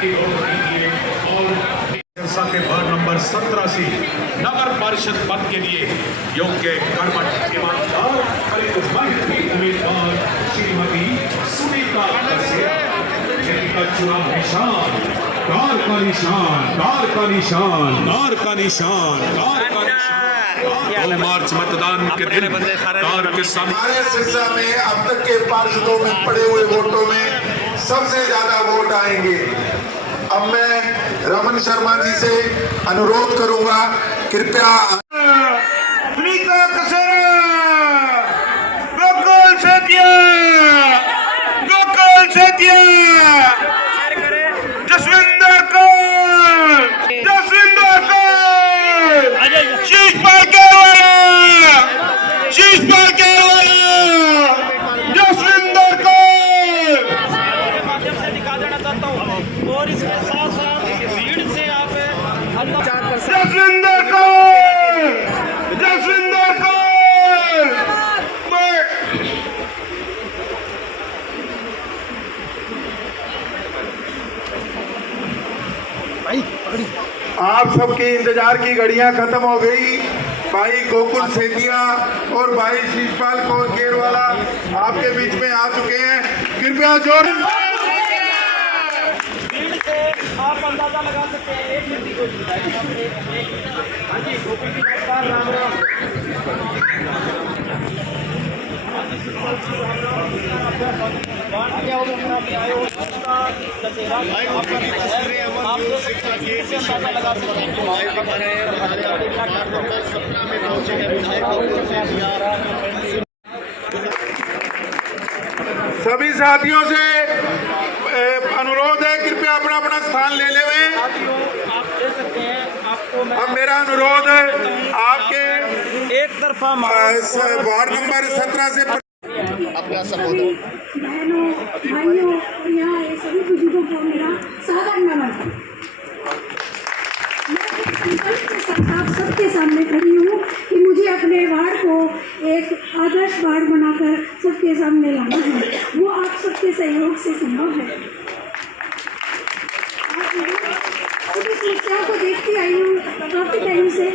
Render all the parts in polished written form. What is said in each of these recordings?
की ओर कीजिए और सिरसा के वार्ड नंबर 17 से नगर परिषद पद के लिए योग्य कर्मठ ईमानदार उम्मीदवार श्रीमती सुनीता कसेरा, जिनका चुनाव निशान कार का निशान, कार का निशान, कार का निशान, कार का निशान। 2 मार्च मतदान के दिन कार के सामने हमारे सिरसा में अब तक के पार्षदों में पड़े हुए वोटों में सबसे ज्यादा वोट आएंगे। अब मैं रमन शर्मा जी से अनुरोध करूंगा, कृपया सुनीता कसेरा, गोकुल सेतिया, गोकुल सेतिया, जसविंदर कौर, जसविंदर कौर, शीशपाल केरवाला, शीशपाल केरवाला, जसविंदर कौर। माध्यम से दिखा देना चाहता हूँ और इसके साथ साथ भीड़ से आप जसविंदर कौर, जसविंदर कौर। आप सबके इंतजार की घड़ियां खत्म हो गई। भाई गोकुल सेतिया और भाई शीशपाल कौर केरवाला आपके बीच में आ चुके हैं। कृपया जोर भीड़ से आप अंदाजा लगा सकते हैं। एक मिनट की कोशिश है। हाँ जी, गोकुल की सरकार, राम राम। क्या होगा अपना आप आए हो दशहरा आप जो से अंदाजा लगा सकते हैं। सभी साथियों से अनुरोध है, कृपया अपना अपना स्थान ले लें। आप दे सकते हैं। आपको अब मेरा अनुरोध है आपके एक तरफा वार्ड नंबर 17 से अपना संबोधन बहनों भाइयों और यहाँ सभी बुजुर्गों को मेरा सादर नमन। मैं आप सबके सामने खड़ी हूँ कि मुझे अपने वार्ड को एक आदर्श वार्ड बनाकर सबके सामने लाना है। वो आप सबके सहयोग से संभव है। सभी समस्याओं को देखती आई हूँ काफ़ी टाइम से।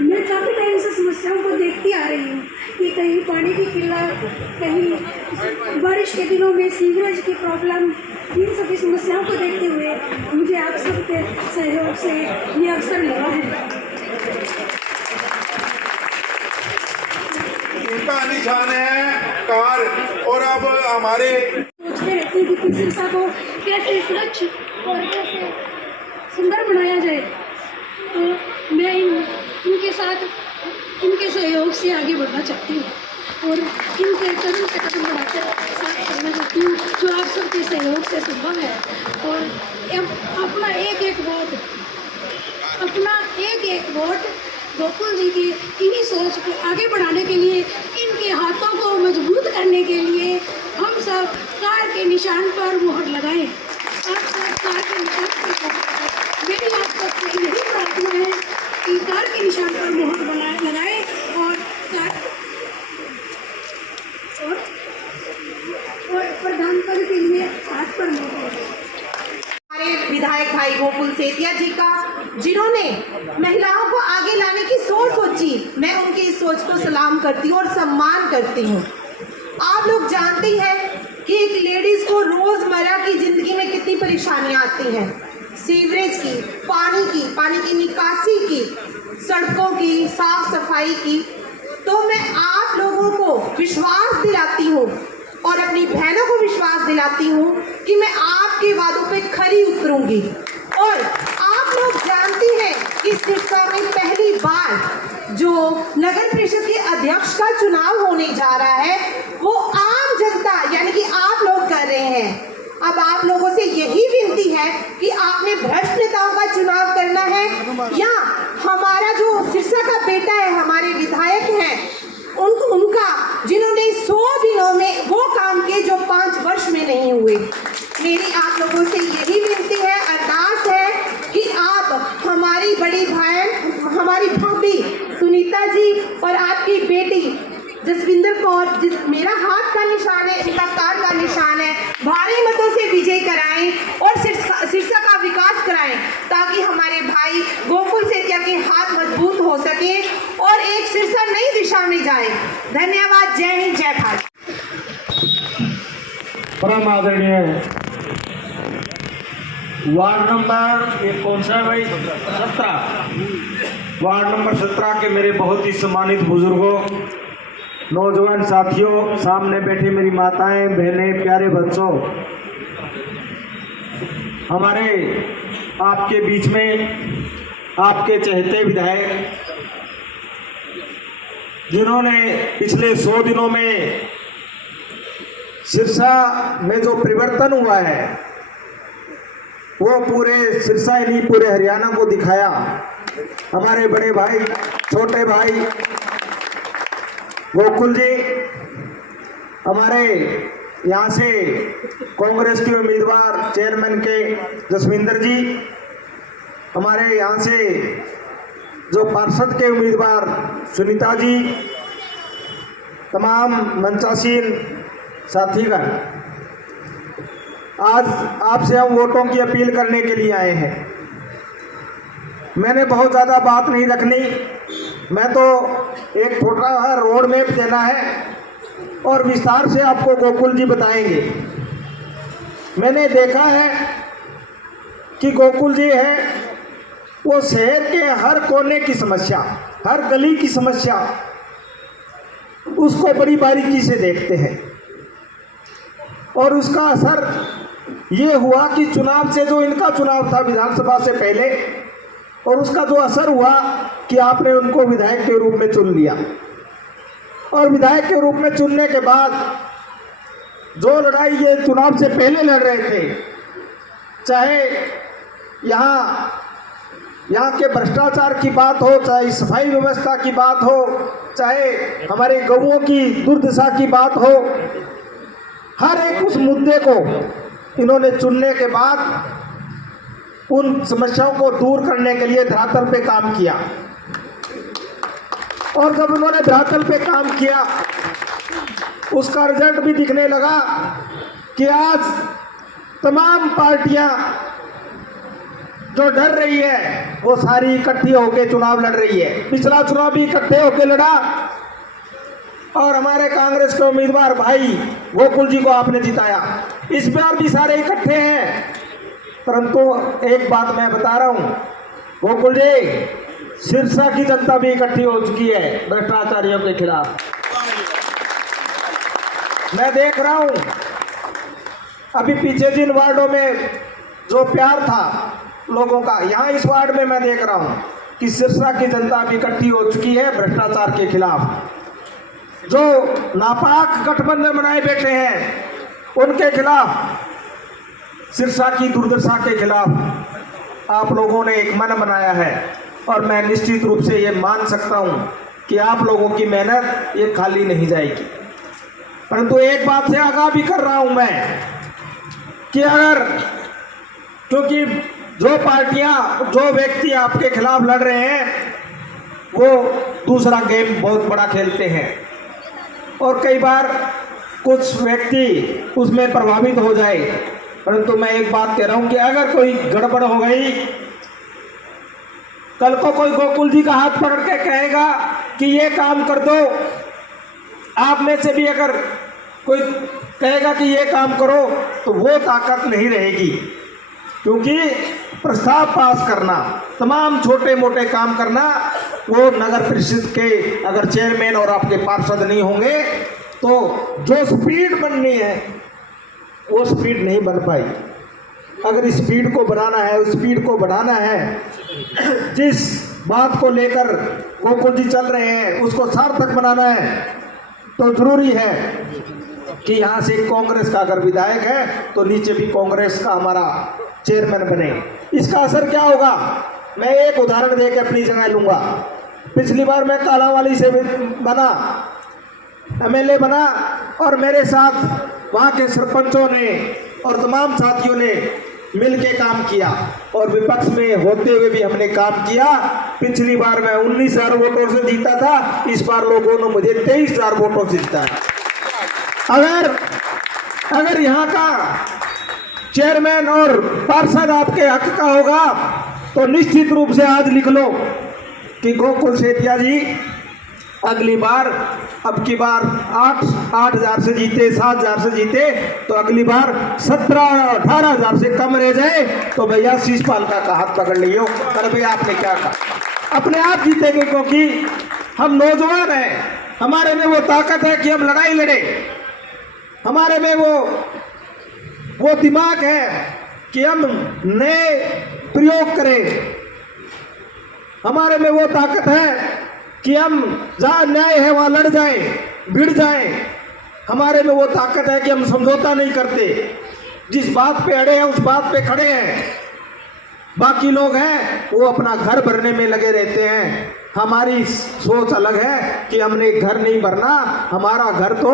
मैं काफ़ी टाइम से समस्याओं को देखती आ रही हूँ कि कहीं पानी की किल्लत, कहीं बारिश के दिनों में सीवरेज की प्रॉब्लम, इन सभी समस्याओं को देखते हुए मुझे आप सबके सहयोग से ये अवसर मिला है। इनका निशान है कार। और अब हमारे सोचते रहते हैं कि सिरसा को कैसे स्वच्छ और कैसे सुंदर बनाया जाए। तो मैं इनके साथ इनके सहयोग से आगे बढ़ना चाहती हूँ और इनके कदम से कदम बढ़ाकर साथ करना चाहती हूँ, जो आप सबके सहयोग से संभव है। और अपना एक एक वोट गोकुल जी की इन्हीं सोच को आगे बढ़ाने के लिए, इनके हाथों को मजबूत करने के लिए हम सब कार के निशान पर मोहर लगाएं। आप सब कार के निशान पर मेरी आप सबसे यही प्रार्थना है कि कार के निशान पर मोहर लगाएं और प्रधान पद के लिए हाथ पर मोहर। हमारे विधायक भाई गोकुल सेतिया जी का, जिन्होंने महिलाओं को आगे लाने की सोची, मैं उनकी इस सोच को सलाम करती हूँ और सम्मान करती हूँ। आप लोग जानते हैं कि एक लेडीज को रोजमर्रा की जिंदगी में कितनी परेशानियां आती हैं, सीवरेज की, पानी की निकासी की, सड़कों की साफ सफाई की। तो मैं आप लोगों को विश्वास दिलाती हूँ और अपनी बहनों को विश्वास दिलाती हूँ कि मैं आपके वादों पे खरी उतरूंगी। और आप लोग जानती हैं कि सिरसा में पहली बार जो नगर परिषद के अध्यक्ष का चुनाव होने जा रहा है वो आम जनता यानी कि आप लोग कर रहे हैं। अब आप लोगों से यही विनती है कि आपने भ्रष्ट नेताओं का चुनाव करना है या हमारा जो सिरसा का बेटा है, हमारे विधायक हैं उनका, जिन्होंने 100 दिनों में वो काम किए जो 5 वर्ष में नहीं हुए। मेरी आप लोगों से यही विनती है, अरदास है कि आप हमारी बड़ी बहन, हमारी भाभी सुनीता जी और आपकी बेटी जसविंदर कौर, मेरा हाथ का निशान है, इनका कार का निशान है, भारी मतों से विजय कराएं और धन्यवाद। जय हिंद, जय भारत। परम आदरणीय वार्ड नंबर ये कौन सा है भाई 17 वार्ड नंबर 17 के मेरे बहुत ही सम्मानित बुजुर्गों, नौजवान साथियों, सामने बैठे मेरी माताएं, बहनें, प्यारे बच्चों, हमारे आपके बीच में आपके चहेते विधायक जिन्होंने पिछले 100 दिनों में सिरसा में जो परिवर्तन हुआ है वो पूरे सिरसा ही नहीं पूरे हरियाणा को दिखाया। हमारे बड़े भाई, छोटे भाई गोकुल जी, हमारे यहाँ से कांग्रेस के उम्मीदवार चेयरमैन के जसविंदर जी, हमारे यहाँ से जो पार्षद के उम्मीदवार सुनीता जी, तमाम मंचासीन साथीगण, आज आपसे हम वोटों की अपील करने के लिए आए हैं। मैंने बहुत ज़्यादा बात नहीं रखनी, मैं तो एक छोटा सा रोड मैप देना है और विस्तार से आपको गोकुल जी बताएंगे। मैंने देखा है कि गोकुल जी है वो शहर के हर कोने की समस्या, हर गली की समस्या, उसको बड़ी बारीकी से देखते हैं और उसका असर ये हुआ कि चुनाव से, जो इनका चुनाव था विधानसभा से पहले, और उसका जो असर हुआ कि आपने उनको विधायक के रूप में चुन लिया और विधायक के रूप में चुनने के बाद जो लड़ाई ये चुनाव से पहले लड़ रहे थे, चाहे यहाँ के भ्रष्टाचार की बात हो, चाहे सफाई व्यवस्था की बात हो, चाहे हमारे गौओं की दुर्दशा की बात हो, हर एक उस मुद्दे को इन्होंने चुनने के बाद उन समस्याओं को दूर करने के लिए धरातल पे काम किया। और जब उन्होंने धरातल पे काम किया उसका रिजल्ट भी दिखने लगा कि आज तमाम पार्टियां जो डर रही है वो सारी इकट्ठी होकर चुनाव लड़ रही है। पिछला चुनाव भी इकट्ठे होकर लड़ा और हमारे कांग्रेस के उम्मीदवार भाई गोकुल जी को आपने जिताया। इस बार भी सारे इकट्ठे हैं, परंतु एक बात मैं बता रहा हूं गोकुल जी, सिरसा की जनता भी इकट्ठी हो चुकी है भ्रष्टाचारियों के खिलाफ। मैं देख रहा हूं अभी पीछे जिन वार्डों में जो प्यार था लोगों का, यहाँ इस वार्ड में मैं देख रहा हूं कि सिरसा की जनता भी इकट्ठी हो चुकी है भ्रष्टाचार के खिलाफ। जो नापाक गठबंधन बनाए बैठे हैं उनके खिलाफ, सिरसा की दुर्दशा के खिलाफ आप लोगों ने एक मन बनाया है और मैं निश्चित रूप से ये मान सकता हूं कि आप लोगों की मेहनत ये खाली नहीं जाएगी। परंतु एक बात से आगाह भी कर रहा हूं मैं कि अगर, क्योंकि जो पार्टियां, जो व्यक्ति आपके खिलाफ लड़ रहे हैं वो दूसरा गेम बहुत बड़ा खेलते हैं और कई बार कुछ व्यक्ति उसमें प्रभावित हो जाए। परंतु मैं एक बात कह रहा हूं कि अगर कोई गड़बड़ हो गई, कल को कोई गोकुल जी का हाथ पकड़ के कहेगा कि ये काम कर दो, आप में से भी अगर कोई कहेगा कि ये काम करो, तो वो ताकत नहीं रहेगी। क्योंकि प्रस्ताव पास करना, तमाम छोटे मोटे काम करना, वो नगर परिषद के अगर चेयरमैन और आपके पार्षद नहीं होंगे तो जो स्पीड बननी है वो स्पीड नहीं बन पाई। अगर स्पीड को बनाना है, उस स्पीड को बढ़ाना है, जिस बात को लेकर गोकुल जी चल रहे हैं उसको सार्थक बनाना है, तो जरूरी है कि यहाँ से कांग्रेस का अगर विधायक है तो नीचे भी कांग्रेस का हमारा चेयरमैन बने। इसका असर क्या होगा, मैं एक उदाहरण देकर अपनी जगह लूँगा। पिछली बार मैं कालावाली से बना, एमएलए बना और मेरे साथ वहाँ के सरपंचों ने और तमाम साथियों ने मिल के काम किया और विपक्ष में होते हुए भी हमने काम किया। पिछली बार मैं 19,000 वोटों से जीता था, इस बार लोगों ने मुझे 23,000 वोटों से जीता है। अगर यहाँ का चेयरमैन और पार्षद आपके हक का होगा तो निश्चित रूप से आज लिख लो कि गोकुल सेतिया जी अगली बार अब की बार 8,000 से जीते, 7,000 से जीते, तो अगली बार 17-18,000 से कम रह जाए तो भैया शीशपाल का हाथ पकड़ लियो। अरे भैया आपने क्या कहा, अपने आप जीतेंगे, क्योंकि हम नौजवान हैं, हमारे में वो ताकत है कि हम लड़ाई लड़े, हमारे में वो दिमाग है कि हम नए प्रयोग करें, हमारे में वो ताकत है कि हम जहाँ न्याय है वहाँ लड़ जाएं, भिड़ जाएं, हमारे में वो ताकत है कि हम समझौता नहीं करते, जिस बात पे अड़े हैं उस बात पे खड़े हैं। बाकी लोग हैं वो अपना घर भरने में लगे रहते हैं, हमारी सोच अलग है कि हमने घर नहीं भरना, हमारा घर तो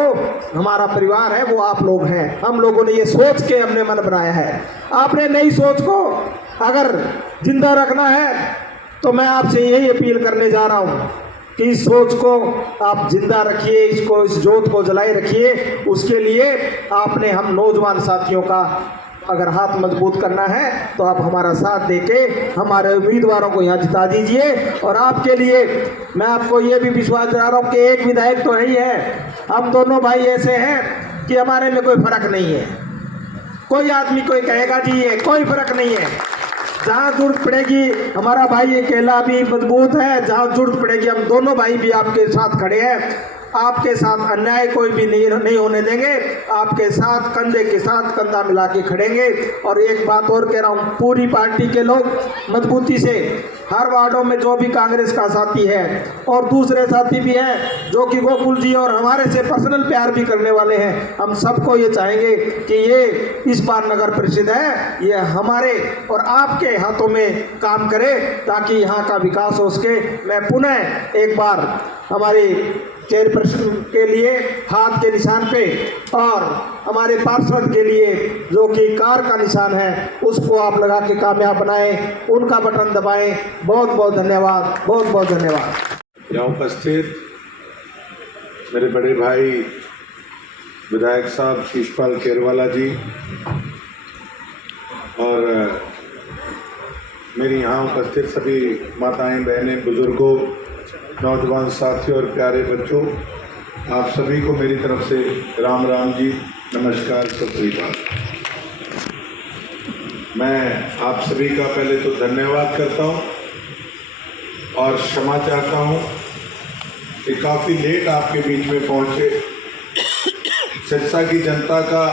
हमारा परिवार है, वो आप लोग हैं। हम लोगों ने ये सोच के हमने मन बनाया है। आपने नई सोच को अगर जिंदा रखना है तो मैं आपसे यही अपील करने जा रहा हूँ कि इस सोच को आप जिंदा रखिए, इस जोत को जलाए रखिए। उसके लिए आपने हम नौजवान साथियों का अगर हाथ मजबूत करना है तो आप हमारा साथ देके हमारे उम्मीदवारों को यहाँ जिता दीजिए। और आपके लिए मैं आपको ये भी विश्वास दिला रहा हूँ कि एक विधायक तो है ही है, हम दोनों भाई ऐसे हैं कि हमारे में कोई फर्क नहीं है। कोई आदमी कोई कहेगा जी ये कोई फर्क नहीं है, जहाँ जरूरत पड़ेगी हमारा भाई अकेला भी मजबूत है, जहाँ जरूरत पड़ेगी हम दोनों भाई भी आपके साथ खड़े हैं। आपके साथ अन्याय कोई भी नहीं होने देंगे, आपके साथ कंधे के साथ कंधा मिला के खड़ेंगे। और एक बात और कह रहा हूँ, पूरी पार्टी के लोग मजबूती से हर वार्डों में जो भी कांग्रेस का साथी है और दूसरे साथी भी हैं जो कि गोकुल जी और हमारे से पर्सनल प्यार भी करने वाले हैं, हम सबको ये चाहेंगे कि ये इस बार नगर परिषद है ये हमारे और आपके हाथों में काम करे ताकि यहाँ का विकास हो सके। मैं पुनः एक बार हमारे चेयरपर्सन के लिए हाथ के निशान पे और हमारे पार्षद के लिए जो कि कार का निशान है उसको आप लगा के कामयाब बनाएं, उनका बटन दबाएं। बहुत बहुत धन्यवाद, बहुत बहुत धन्यवाद। यहाँ उपस्थित मेरे बड़े भाई विधायक साहब शीशपाल केरवाला जी और मेरी यहाँ उपस्थित सभी माताएं, बहनें, बुजुर्गों, नौजवान साथियों और प्यारे बच्चों, आप सभी को मेरी तरफ से राम राम जी, नमस्कार, सत श्री अकाल। मैं आप सभी का पहले तो धन्यवाद करता हूँ और क्षमा चाहता हूँ कि काफ़ी लेट आपके बीच में पहुँचे। सिरसा की जनता का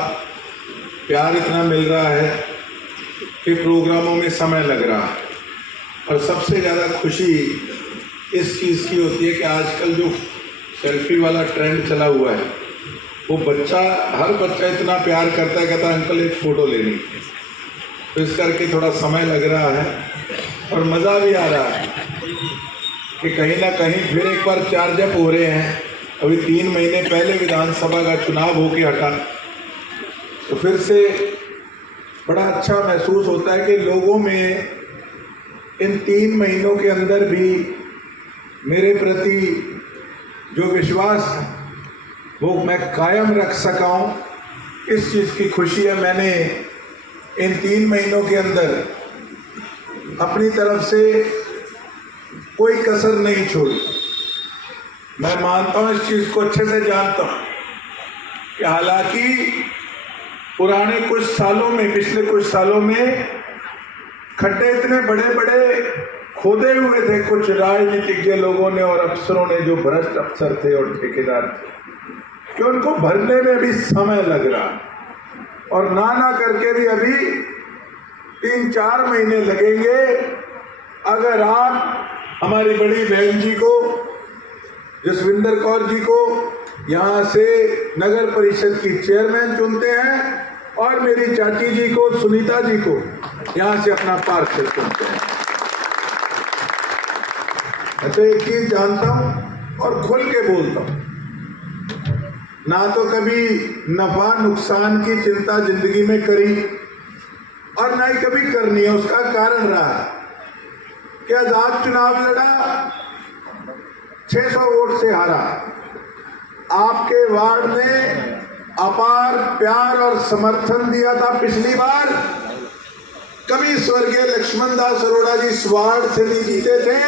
प्यार इतना मिल रहा है कि प्रोग्रामों में समय लग रहा है। और सबसे ज़्यादा खुशी इस चीज़ की होती है कि आजकल जो सेल्फी वाला ट्रेंड चला हुआ है वो हर बच्चा इतना प्यार करता है, कहता है अंकल एक फ़ोटो लेनी। तो इस करके थोड़ा समय लग रहा है और मज़ा भी आ रहा है कि कहीं ना कहीं फिर एक बार चार्ज अप हो रहे हैं। अभी 3 महीने पहले विधानसभा का चुनाव होके हटा, तो फिर से बड़ा अच्छा महसूस होता है कि लोगों में इन 3 महीनों के अंदर भी मेरे प्रति जो विश्वास है वो मैं कायम रख सका हूँ, इस चीज़ की खुशी है। मैंने इन 3 महीनों के अंदर अपनी तरफ से कोई कसर नहीं छोड़ी। मैं मानता हूँ, इस चीज़ को अच्छे से जानता हूँ कि हालांकि पुराने कुछ सालों में, पिछले कुछ सालों में खड्डे इतने बड़े बड़े खोदे हुए थे कुछ राजनीतिज्ञ लोगों ने और अफसरों ने, जो भ्रष्ट अफसर थे और ठेकेदार थे, कि उनको भरने में भी समय लग रहा और ना करके भी अभी 3-4 महीने लगेंगे। अगर आप हमारी बड़ी बहन जी को, जसविंदर कौर जी को यहाँ से नगर परिषद की चेयरमैन चुनते हैं और मेरी चाची जी को, सुनीता जी को यहाँ से अपना पार्षद चुनते हैं। मैं तो एक चीज जानता हूं और खुल के बोलता हूं, ना तो कभी नफा नुकसान की चिंता जिंदगी में करी और ना ही कभी करनी है। उसका कारण रहा कि आजाद चुनाव लड़ा, 600 वोट से हारा। आपके वार्ड ने अपार प्यार और समर्थन दिया था पिछली बार। कभी स्वर्गीय लक्ष्मण दास अरोड़ा जी इस वार्ड से नहीं जीते थे।